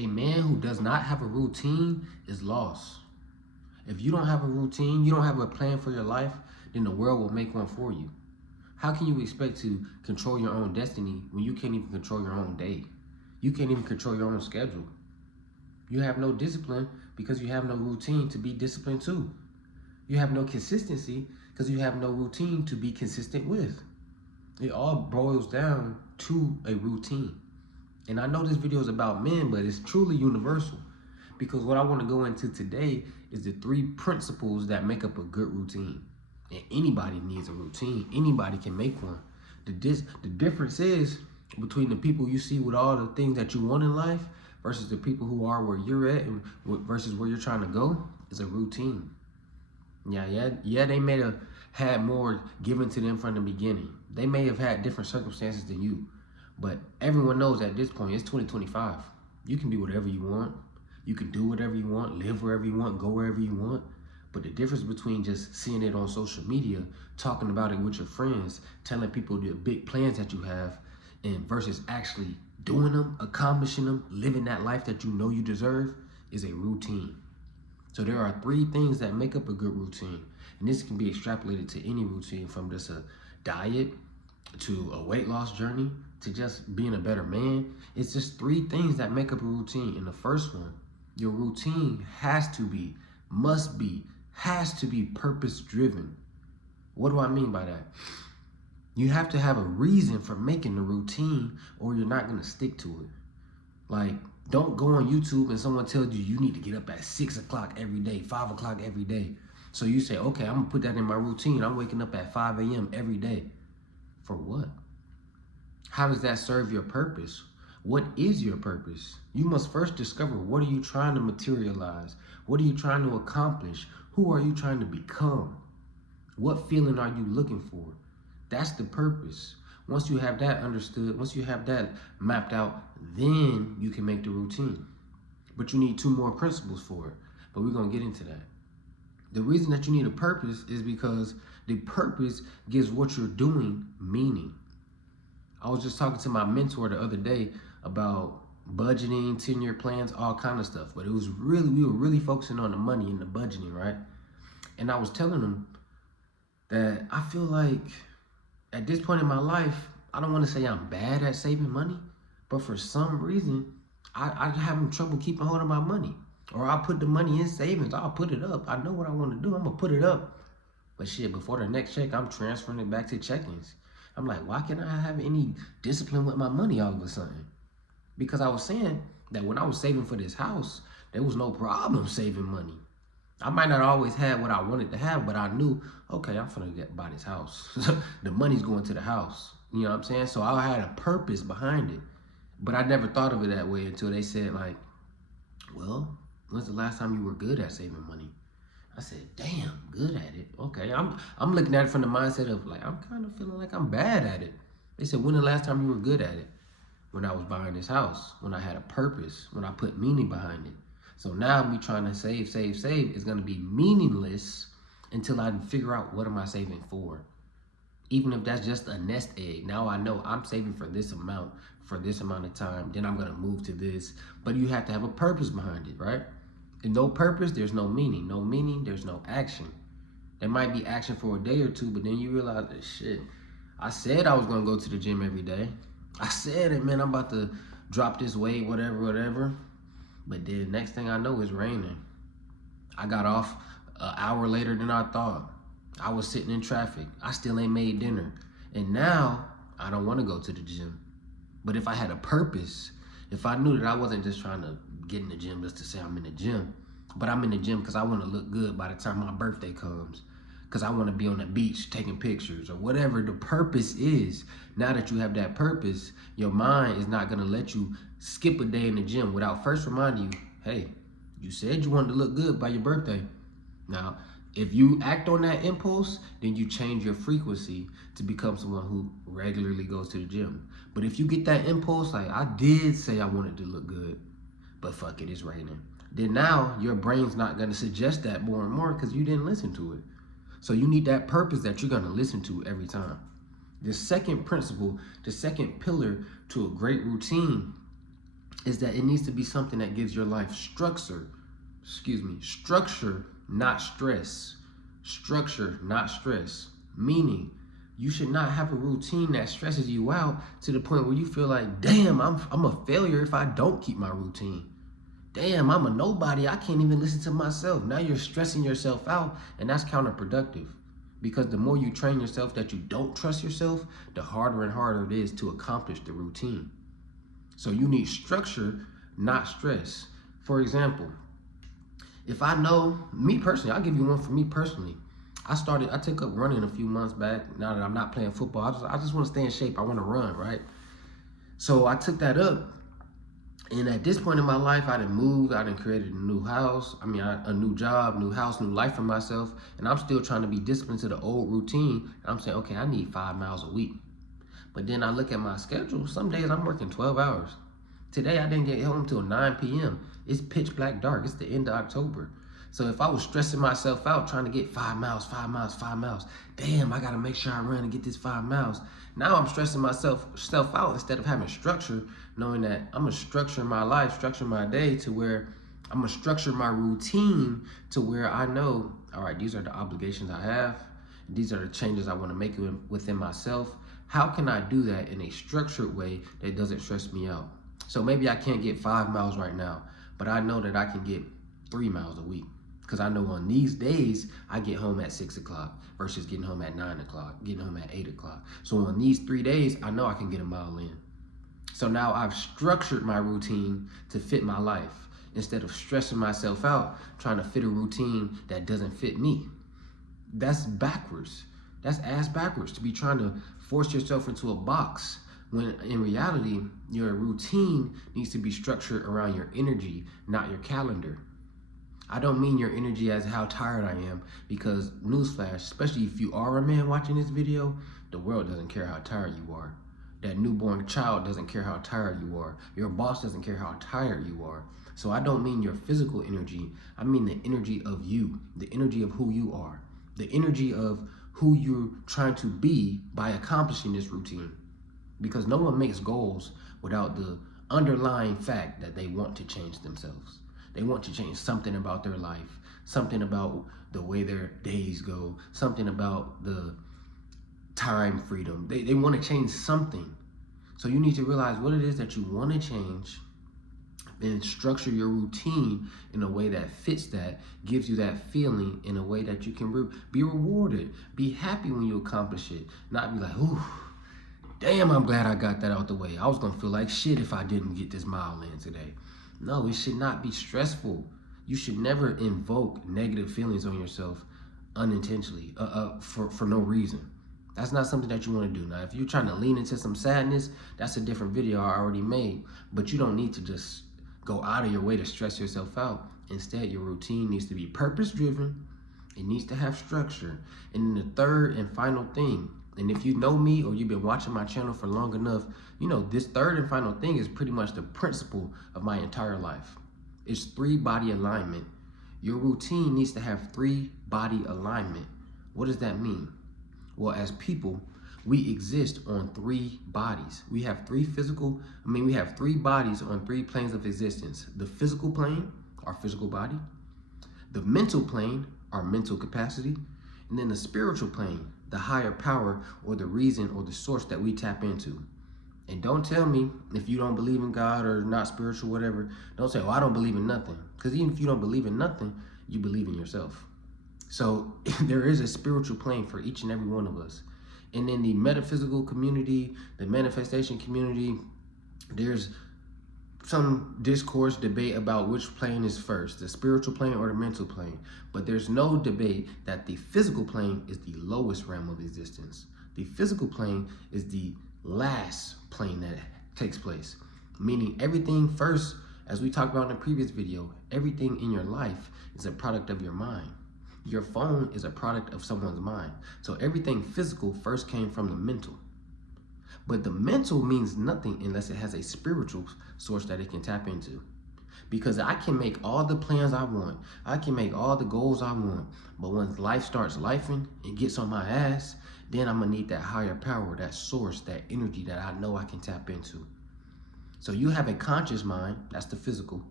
A man who does not have a routine is lost. If you don't have a routine, you don't have a plan for your life, then the world will make one for you. How can you expect to control your own destiny when you can't even control your own day? You can't even control your own schedule. You have no discipline because you have no routine to be disciplined to. You have no consistency because you have no routine to be consistent with. It all boils down to a routine. And I know this video is about men, but it's truly universal. Because what I want to go into today is the 3 principles that make up a good routine. And anybody needs a routine. Anybody can make one. The difference is between the people you see with all the things that you want in life versus the people who are where you're at and versus where you're trying to go is a routine. Yeah, they may have had more given to them from the beginning. They may have had different circumstances than you. But everyone knows at this point, it's 2025. You can be whatever you want. You can do whatever you want, live wherever you want, go wherever you want. But the difference between just seeing it on social media, talking about it with your friends, telling people the big plans that you have, and versus actually doing them, accomplishing them, living that life that you know you deserve is a routine. So there are 3 things that make up a good routine. And this can be extrapolated to any routine, from just a diet to a weight loss journey to just being a better man. It's just 3 things that make up a routine. And the first one, your routine must be purpose driven. What do I mean by that? You have to have a reason for making the routine or you're not gonna stick to it. Like, don't go on YouTube and someone tells you need to get up at 6 o'clock every day, 5 o'clock every day. So you say, okay, I'm gonna put that in my routine. I'm waking up at 5 a.m. every day. For what? How does that serve your purpose? What is your purpose? You must first discover, what are you trying to materialize? What are you trying to accomplish? Who are you trying to become? What feeling are you looking for? That's the purpose. Once you have that understood, once you have that mapped out, then you can make the routine. But you need 2 more principles for it. But we're going to get into that. The reason that you need a purpose is because the purpose gives what you're doing meaning. I was just talking to my mentor the other day about budgeting, 10-year plans, all kind of stuff. But we were really focusing on the money and the budgeting, right? And I was telling him that I feel like at this point in my life, I don't want to say I'm bad at saving money, but for some reason, I'm having trouble keeping hold of my money. Or I'll put the money in savings, I'll put it up. I know what I want to do, I'm going to put it up. But shit, before the next check, I'm transferring it back to checkings. I'm like, why can't I have any discipline with my money all of a sudden? Because I was saying that when I was saving for this house, there was no problem saving money. I might not always have what I wanted to have, but I knew, okay, I'm finna buy this house. The money's going to the house. You know what I'm saying? So I had a purpose behind it. But I never thought of it that way until they said, like, well, when's the last time you were good at saving money? I said, damn, good at it. Okay, I'm looking at it from the mindset of, like, I'm kind of feeling like I'm bad at it. They said, when the last time you were good at it? When I was buying this house, when I had a purpose, when I put meaning behind it. So now me trying to save is gonna be meaningless until I figure out, what am I saving for? Even if that's just a nest egg. Now I know I'm saving for this amount of time, then I'm gonna move to this. But you have to have a purpose behind it, right? And no purpose, there's no meaning. No meaning, there's no action. There might be action for a day or 2, but then you realize that shit, I said I was gonna go to the gym every day. I said it, man, I'm about to drop this weight, whatever. But then next thing I know, it's raining. I got off an hour later than I thought. I was sitting in traffic. I still ain't made dinner. And now I don't want to go to the gym. But if I had a purpose, if I knew that I wasn't just trying to get in the gym just to say I'm in the gym, but I'm in the gym because I want to look good by the time my birthday comes, because I want to be on the beach taking pictures or whatever the purpose is. Now that you have that purpose, your mind is not going to let you skip a day in the gym without first reminding you, hey, you said you wanted to look good by your birthday. Now, if you act on that impulse, then you change your frequency to become someone who regularly goes to the gym. But if you get that impulse, like, I did say I wanted to look good, but fuck it, it's raining. Then now your brain's not going to suggest that more and more because you didn't listen to it. So you need that purpose that you're going to listen to every time. The second principle, the second pillar to a great routine is that it needs to be something that gives your life structure, not stress. Structure, not stress. Meaning, you should not have a routine that stresses you out to the point where you feel like, damn, I'm a failure if I don't keep my routine. Damn, I'm a nobody. I can't even listen to myself. Now you're stressing yourself out, and that's counterproductive. Because the more you train yourself that you don't trust yourself, the harder and harder it is to accomplish the routine. So you need structure, not stress. For example, if I know, me personally, I'll give you one for me personally. I took up running a few months back. Now that I'm not playing football, I just want to stay in shape. I want to run, right? So I took that up. And at this point in my life, I done moved, I done created a new house. A new job, new house, new life for myself. And I'm still trying to be disciplined to the old routine. And I'm saying, okay, I need 5 miles a week. But then I look at my schedule. Some days I'm working 12 hours. Today I didn't get home till 9 p.m. It's pitch black dark. It's the end of October. So if I was stressing myself out trying to get 5 miles, damn, I gotta make sure I run and get this 5 miles. Now I'm stressing myself out instead of having structure, knowing that I'm gonna structure my life, structure my day to where I'm gonna structure my routine to where I know, all right, these are the obligations I have. These are the changes I wanna make within myself. How can I do that in a structured way that doesn't stress me out? So maybe I can't get 5 miles right now, but I know that I can get 3 miles a week. Because I know on these days, I get home at 6 o'clock versus getting home at 9 o'clock, getting home at 8 o'clock. So on these 3 days, I know I can get a mile in. So now I've structured my routine to fit my life instead of stressing myself out trying to fit a routine that doesn't fit me. That's backwards. That's ass backwards to be trying to force yourself into a box when in reality, your routine needs to be structured around your energy, not your calendar. I don't mean your energy as how tired I am, because newsflash, especially if you are a man watching this video, the world doesn't care how tired you are. That newborn child doesn't care how tired you are. Your boss doesn't care how tired you are. So I don't mean your physical energy. I mean the energy of you, the energy of who you are, the energy of who you're trying to be by accomplishing this routine. Because no one makes goals without the underlying fact that they want to change themselves. They want to change something about their life, something about the way their days go, something about the time freedom. They want to change something. So you need to realize what it is that you want to change and structure your routine in a way that fits that, gives you that feeling in a way that you can be rewarded, be happy when you accomplish it, not be like, ooh, damn, I'm glad I got that out the way. I was gonna feel like shit if I didn't get this mile in today. No, it should not be stressful. You should never invoke negative feelings on yourself unintentionally, for no reason. That's not something that you want to do. Now, if you're trying to lean into some sadness, that's a different video I already made. But you don't need to just go out of your way to stress yourself out. Instead, your routine needs to be purpose-driven. It needs to have structure. And then the third and final thing, and if you know me or you've been watching my channel for long enough, you know this third and final thing is pretty much the principle of my entire life. It's 3-body alignment. Your routine needs to have 3-body alignment. What does that mean? Well, as people, we exist on 3 bodies. We have 3 bodies on 3 planes of existence. The physical plane, our physical body. The mental plane, our mental capacity. And then the spiritual plane, the higher power or the reason or the source that we tap into. And don't tell me if you don't believe in God or not spiritual, whatever. Don't say, oh, I don't believe in nothing. Because even if you don't believe in nothing, you believe in yourself. So there is a spiritual plane for each and every one of us. And in the metaphysical community, the manifestation community, there's some discourse, debate about which plane is first, the spiritual plane or the mental plane. But there's no debate that the physical plane is the lowest realm of existence. The physical plane is the last plane that takes place. Meaning everything first, as we talked about in the previous video, everything in your life is a product of your mind. Your phone is a product of someone's mind. So everything physical first came from the mental. But the mental means nothing unless it has a spiritual source that it can tap into. Because I can make all the plans I want. I can make all the goals I want. But when life starts lifing and gets on my ass, then I'm gonna need that higher power, that source, that energy that I know I can tap into. So you have a conscious mind, that's the physical.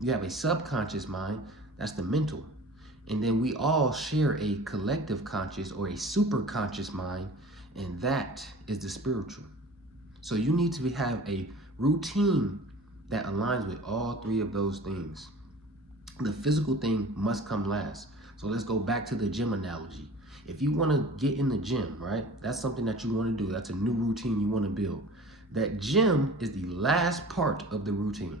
You have a subconscious mind, that's the mental. And then we all share a collective conscious or a super conscious mind, and that is the spiritual. So you need to have a routine that aligns with all three of those things. The physical thing must come last. So let's go back to the gym analogy. If you want to get in the gym, right? That's something that you want to do. That's a new routine you want to build. That gym is the last part of the routine.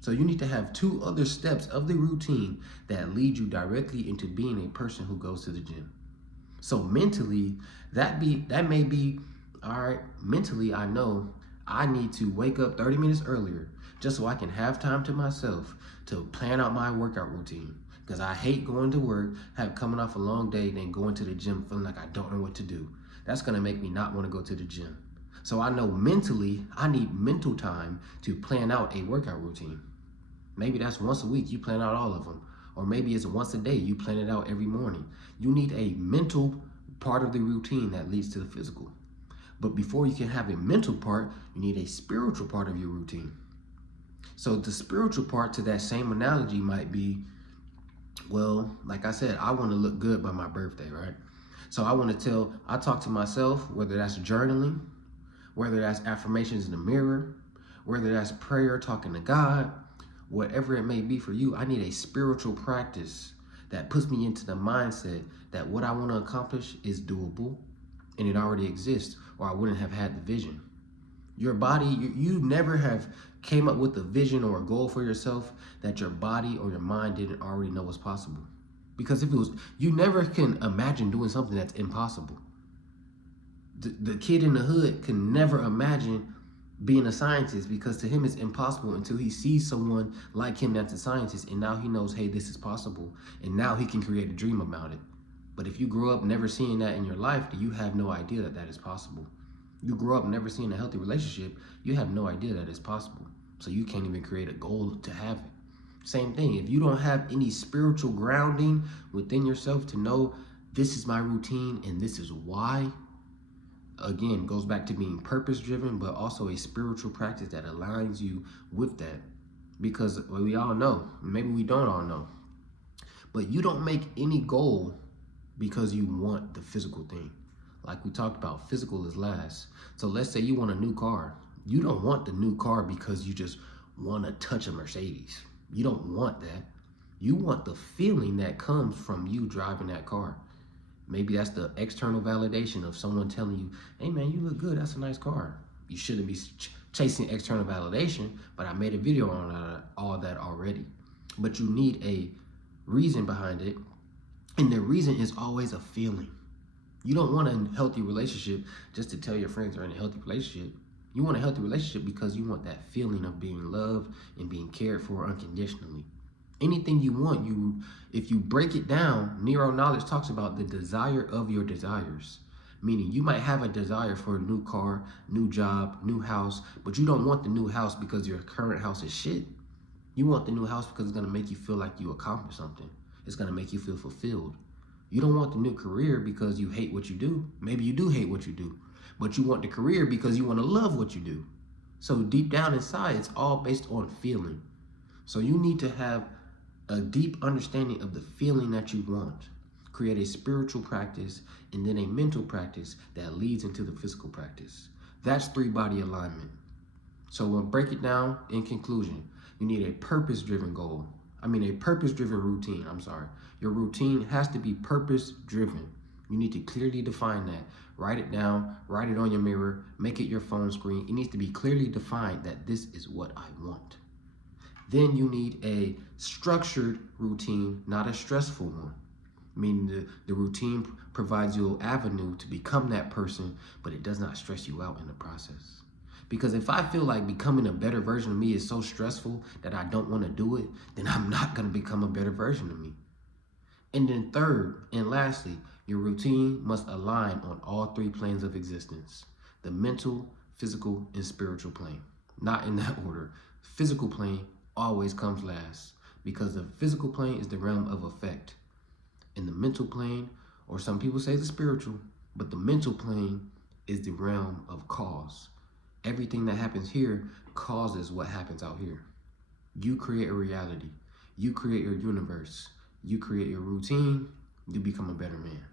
So you need to have two other steps of the routine that lead you directly into being a person who goes to the gym. So mentally, that may be all right. Mentally, I know I need to wake up 30 minutes earlier just so I can have time to myself to plan out my workout routine. Because I hate going to work, coming off a long day, then going to the gym feeling like I don't know what to do. That's gonna make me not want to go to the gym. So I know mentally I need mental time to plan out a workout routine. Maybe that's once a week, you plan out all of them. Or maybe it's once a day, you plan it out every morning. You need a mental part of the routine that leads to the physical. But before you can have a mental part, you need a spiritual part of your routine. So the spiritual part to that same analogy might be, well, like I said, I want to look good by my birthday, right? So I talk to myself, whether that's journaling, whether that's affirmations in the mirror, whether that's prayer, talking to God, whatever it may be for you, I need a spiritual practice that puts me into the mindset that what I want to accomplish is doable and it already exists, or I wouldn't have had the vision. Your body, you never have came up with a vision or a goal for yourself that your body or your mind didn't already know was possible. Because if it was, you never can imagine doing something that's impossible. The kid in the hood can never imagine being a scientist because to him it's impossible until he sees someone like him that's a scientist, and now he knows, hey, this is possible, and now he can create a dream about it. But if you grow up never seeing that in your life, you have no idea that that is possible. You grow up never seeing a healthy relationship, you have no idea that it's possible. So you can't even create a goal to have it. Same thing, if you don't have any spiritual grounding within yourself to know this is my routine and this is why, again, goes back to being purpose driven, but also a spiritual practice that aligns you with that. Because we all know, maybe we don't all know, but you don't make any goal because you want the physical thing. Like we talked about, physical is last. So let's say you want a new car. You don't want the new car because you just want to touch a Mercedes. You don't want that. You want the feeling that comes from you driving that car. Maybe that's the external validation of someone telling you, hey man, you look good, that's a nice car. You shouldn't be chasing external validation, but I made a video on all that already. But you need a reason behind it, and the reason is always a feeling. You don't want a healthy relationship just to tell your friends you're in a healthy relationship. You want a healthy relationship because you want that feeling of being loved and being cared for unconditionally. Anything you want, if you break it down, neuro knowledge talks about the desire of your desires. Meaning you might have a desire for a new car, new job, new house, but you don't want the new house because your current house is shit. You want the new house because it's gonna make you feel like you accomplished something. It's gonna make you feel fulfilled. You don't want the new career because you hate what you do. Maybe you do hate what you do, but you want the career because you want to love what you do. So deep down inside, it's all based on feeling. So you need to have a deep understanding of the feeling that you want. Create a spiritual practice and then a mental practice that leads into the physical practice. That's three body alignment. So we'll break it down in conclusion. You need a purpose-driven routine. Your routine has to be purpose-driven. You need to clearly define that. Write it down, write it on your mirror, make it your phone screen. It needs to be clearly defined that this is what I want. Then you need a structured routine, not a stressful one. Meaning the routine provides you an avenue to become that person, but it does not stress you out in the process. Because if I feel like becoming a better version of me is so stressful that I don't want to do it, then I'm not going to become a better version of me. And then third and lastly, your routine must align on all three planes of existence: the mental, physical, and spiritual plane. Not in that order. Physical plane always comes last because the physical plane is the realm of effect. And the mental plane, or some people say the spiritual, but the mental plane is the realm of cause. Everything that happens here causes what happens out here. You create a reality. You create your universe. You create your routine. You become a better man.